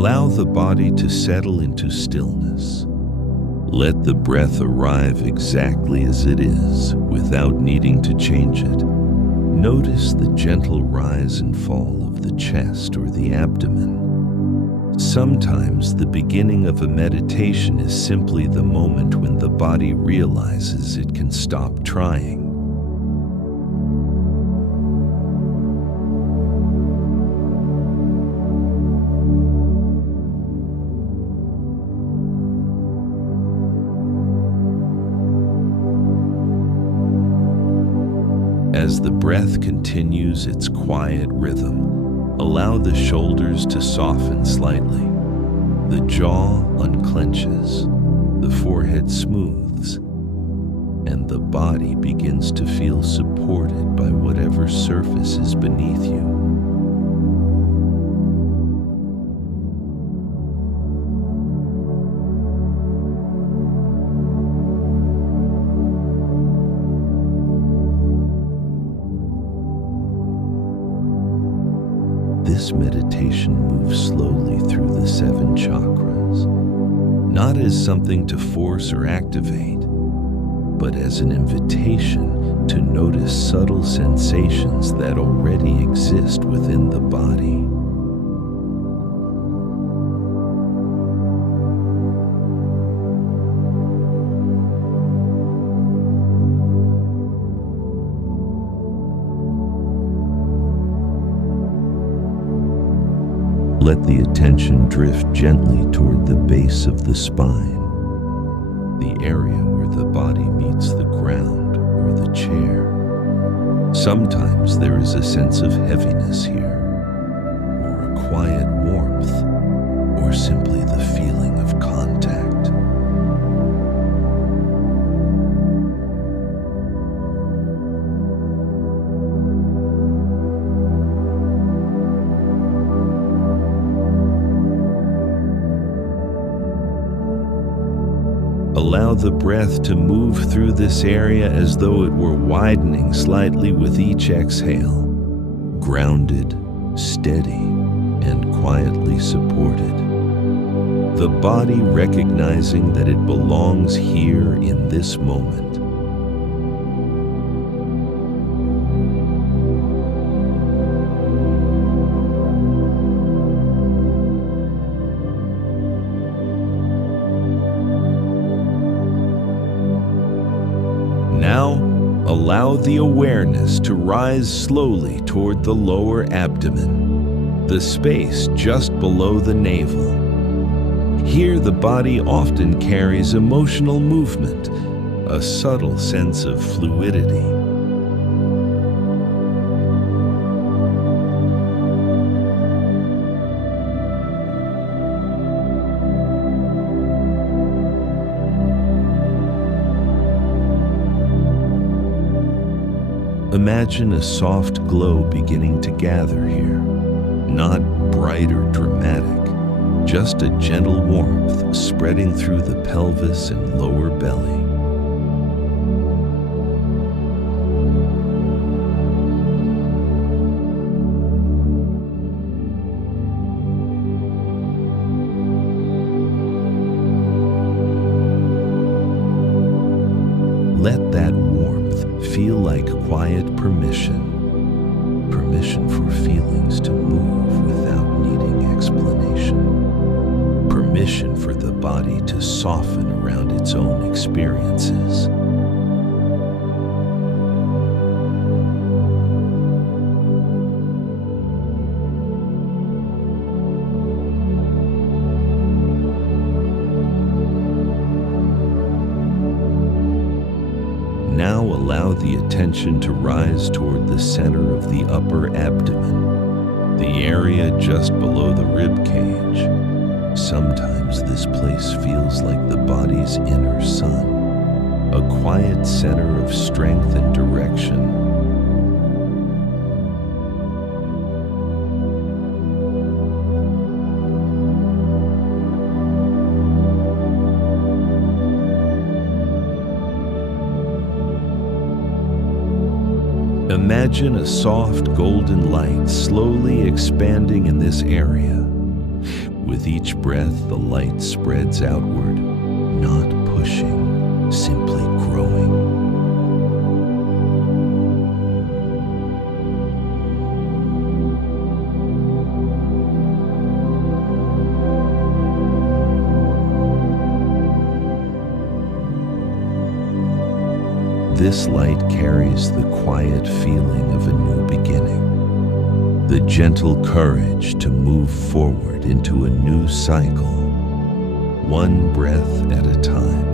Allow the body to settle into stillness. Let the breath arrive exactly as it is, without needing to change it. Notice the gentle rise and fall of the chest or the abdomen. Sometimes the beginning of a meditation is simply the moment when the body realizes it can stop trying. As the breath continues its quiet rhythm, allow the shoulders to soften slightly. The jaw unclenches, the forehead smooths, and the body begins to feel supported by whatever surface is beneath you. This meditation moves slowly through the 7 chakras, not as something to force or activate, but as an invitation to notice subtle sensations that already exist within the body. Let the attention drift gently toward the base of the spine, the area where the body meets the ground or the chair. Sometimes there is a sense of heaviness here, or a quiet warmth, or simply the feeling of contact. Allow the breath to move through this area as though it were widening slightly with each exhale, grounded, steady, and quietly supported. The body recognizing that it belongs here in this moment. Now, allow the awareness to rise slowly toward the lower abdomen, the space just below the navel. Here, the body often carries emotional movement, a subtle sense of fluidity. Imagine a soft glow beginning to gather here, not bright or dramatic, just a gentle warmth spreading through the pelvis and lower belly. Let that warmth feel like quiet permission for feelings to move without needing explanation, permission for the body to soften around its own experiences. Now allow the attention to rise toward the center of the upper abdomen, the area just below the rib cage. Sometimes this place feels like the body's inner sun, a quiet center of strength and direction. Imagine a soft golden light slowly expanding in this area. With each breath, the light spreads outward, not pushing, simply growing. This light carries the quiet feeling of a new beginning, the gentle courage to move forward into a new cycle, one breath at a time.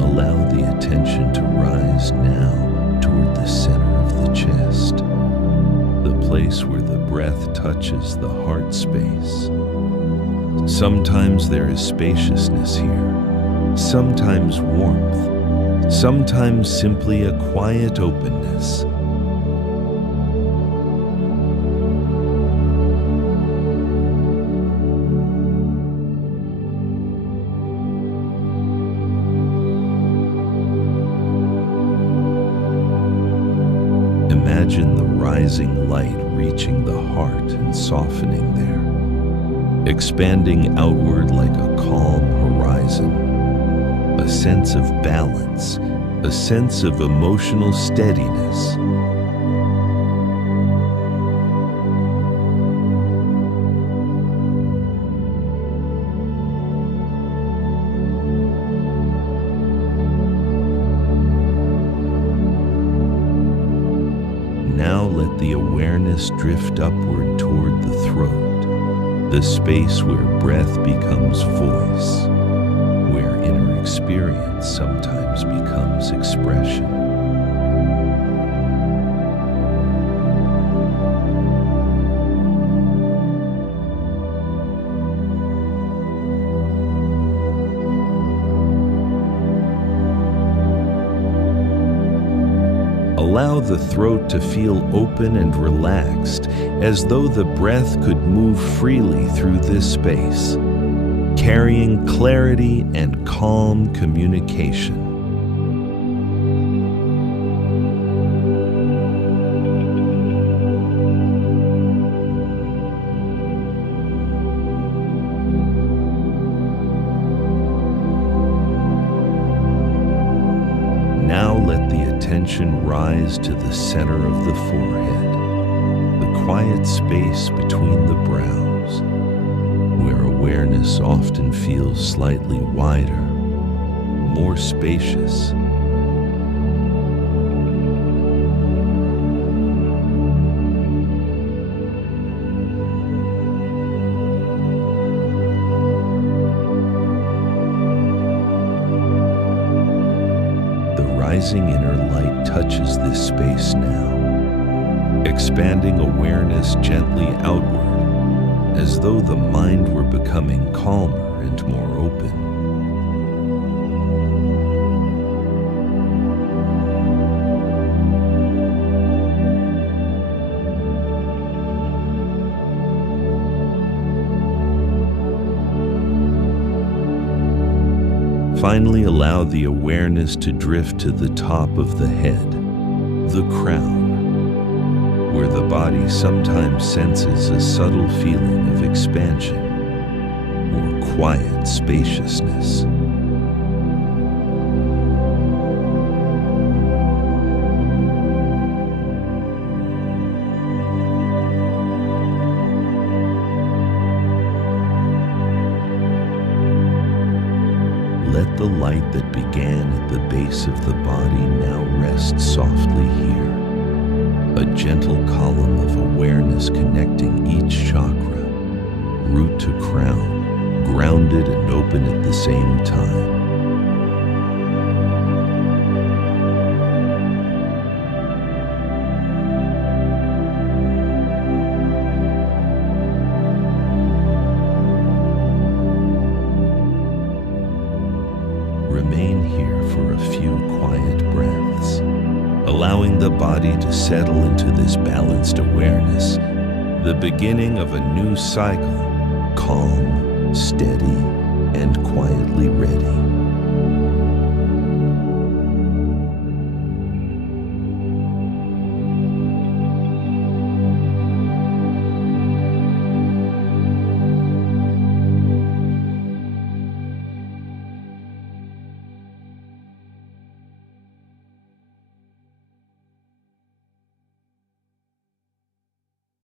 Allow the attention to rise now toward the center of the chest, the place where the breath touches the heart space. Sometimes there is spaciousness here, sometimes warmth, sometimes simply a quiet openness. Imagine the rising light reaching the heart and softening there, expanding outward like a calm horizon, a sense of balance, a sense of emotional steadiness. Now let the awareness drift upward toward the throat, the space where breath becomes voice, where inner experience sometimes becomes expression. Allow the throat to feel open and relaxed, as though the breath could move freely through this space, carrying clarity and calm communication. Now let the attention rise to the center of the forehead, the quiet space between the brows, where awareness often feels slightly wider, more spacious. Rising inner light touches this space now, expanding awareness gently outward, as though the mind were becoming calmer and more open. Finally, allow the awareness to drift to the top of the head, the crown, where the body sometimes senses a subtle feeling of expansion or quiet spaciousness. Let the light that began at the base of the body now rest softly here, a gentle column of awareness connecting each chakra, root to crown, grounded and open at the same time. Remain here for a few quiet breaths, allowing the body to settle into this balanced awareness, the beginning of a new cycle, calm, steady, and quietly ready.